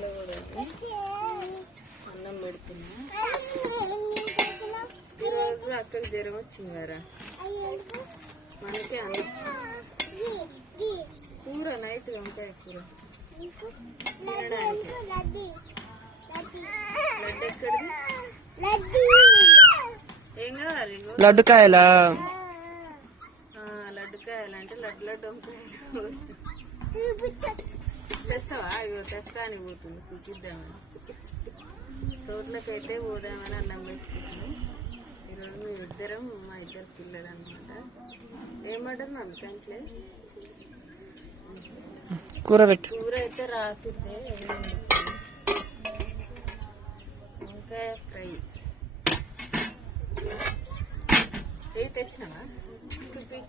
ఇట్లా కూడా అన్నం పెడుతున్నా. ఈరోజు అక్కకి జ్వరం వచ్చింది కదా, మనకి అన్నం కూర నైట్ వంకాయ కూర తినడానికి. లడ్డు ఎక్కడిది? ఏం కావాలి? లడ్డుకాయలా? లడ్డుకాయలు అంటే లడ్డు వంకాయలు తెస్తావా? ఇగో తెస్తా అని పోతుంది, చూపిద్దామని. తోటలకైతే పోదామని అన్నం పెట్టుకుంటాను. ఈరోజు మేమిద్దరం, మా ఇద్దరు పిల్లలు అనమాట. ఏమంటారు మమ్మీ? కంట్లే కూర పెట్టు. కూర అయితే రాకుతే వంకాయ ఫ్రై తెచ్చినావా? చూపి.